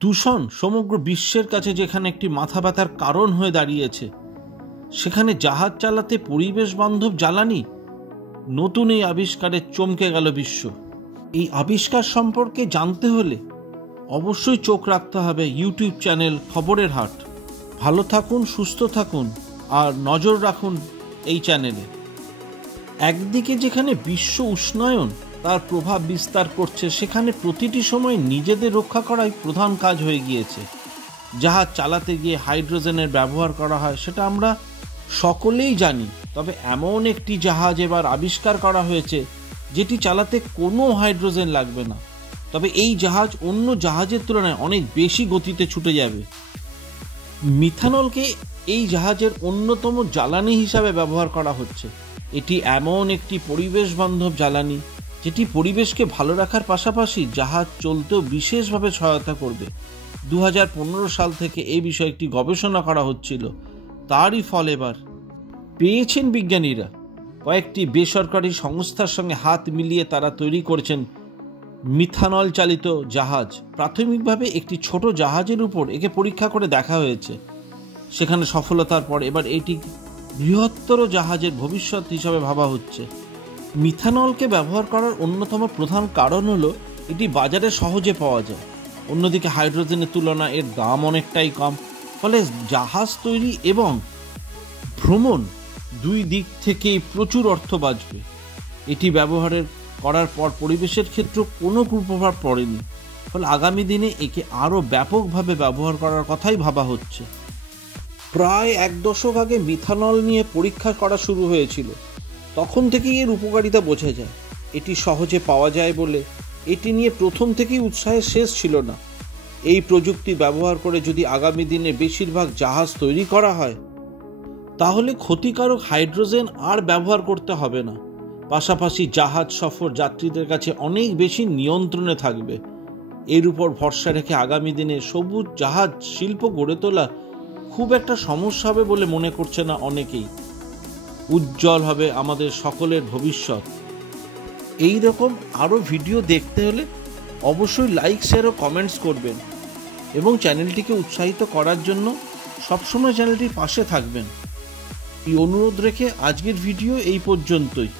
দূষণ সমগ্র বিশ্বের কাছে যেখানে একটি মাথা ব্যথার কারণ হয়ে দাঁড়িয়েছে, সেখানে জাহাজ চালাতে পরিবেশ বান্ধব জ্বালানি নতুন এই আবিষ্কারে চমকে গেল বিশ্ব। এই আবিষ্কার সম্পর্কে জানতে হলে অবশ্যই চোখ রাখতে হবে ইউটিউব চ্যানেল খবরের হাট। ভালো থাকুন, সুস্থ থাকুন আর নজর রাখুন এই চ্যানেলে। একদিকে যেখানে বিশ্ব উষ্ণায়ন তার প্রভাব বিস্তার করছে, সেখানে প্রতিটি সময় নিজেদের রক্ষা করাই প্রধান কাজ হয়ে গিয়েছে। জাহাজ চালাতে গিয়ে হাইড্রোজেনের ব্যবহার করা হয়, সেটা আমরা সকলেই জানি। তবে এমন একটি জাহাজ এবার আবিষ্কার করা হয়েছে যেটি চালাতে কোনো হাইড্রোজেন লাগবে না। তবে এই জাহাজ অন্য জাহাজের তুলনায় অনেক বেশি গতিতে ছুটে যাবে। মিথানলকে এই জাহাজের অন্যতম জ্বালানি হিসাবে ব্যবহার করা হচ্ছে। এটি এমন একটি পরিবেশ বান্ধব জ্বালানি যেটি পরিবেশকে ভালো রাখার পাশাপাশি জাহাজ চলতেও বিশেষভাবে সহায়তা করবে। 2015 সাল থেকে এই বিষয়ে একটি গবেষণা করা হচ্ছিল, তারই ফল এবার পেয়েছেন বিজ্ঞানীরা। কয়েকটি বেসরকারি সংস্থার সঙ্গে হাত মিলিয়ে তারা তৈরি করেছেন মিথানল চালিত জাহাজ। প্রাথমিকভাবে একটি ছোট জাহাজের উপর একে পরীক্ষা করে দেখা হয়েছে। সেখানে সফলতার পর এবার এটি বৃহত্তর জাহাজের ভবিষ্যৎ হিসাবে ভাবা হচ্ছে। মিথানলকে ব্যবহার করার অন্যতম প্রধান কারণ হলো এটি বাজারে সহজে পাওয়া যায়। অন্যদিকে হাইড্রোজেনের তুলনায় এর দাম অনেকটাই কম, ফলে জাহাজ তৈরি এবং ভ্রমণ দুই দিক থেকেই প্রচুর অর্থ বাঁচবে। এটি ব্যবহারের করার পর পরিবেশের ক্ষেত্রে কোনো কুপ্রভাব পড়েনি, ফলে আগামী দিনে একে আরও ব্যাপকভাবে ব্যবহার করার কথাই ভাবা হচ্ছে। প্রায় 1 দশক আগে মিথানল নিয়ে পরীক্ষা করা শুরু হয়েছিল। তখন থেকেই এর উপকারিতা বোঝা যায়। এটি সহজে পাওয়া যায় বলে এটি নিয়ে প্রথম থেকেই উৎসাহের শেষ ছিল না। এই প্রযুক্তি ব্যবহার করে যদি আগামী দিনে বেশিরভাগ জাহাজ তৈরি করা হয়, তাহলে ক্ষতিকারক হাইড্রোজেন আর ব্যবহার করতে হবে না। পাশাপাশি জাহাজ সফর যাত্রীদের কাছে অনেক বেশি নিয়ন্ত্রণে থাকবে। এর উপর ভরসা রেখে আগামী দিনে সবুজ জাহাজ শিল্প গড়ে তোলা খুব একটা সমস্যা হবে বলে মনে করছে না অনেকেই। উজ্জ্বল হবে আমাদের সকলের ভবিষ্যৎ। এই রকম আরও ভিডিও দেখতে হলে অবশ্যই লাইক, শেয়ার ও কমেন্টস করবেন এবং চ্যানেলটিকে উৎসাহিত করার জন্য সবসময় চ্যানেলটির পাশে থাকবেন। এই অনুরোধ রেখে আজকের ভিডিও এই পর্যন্তই।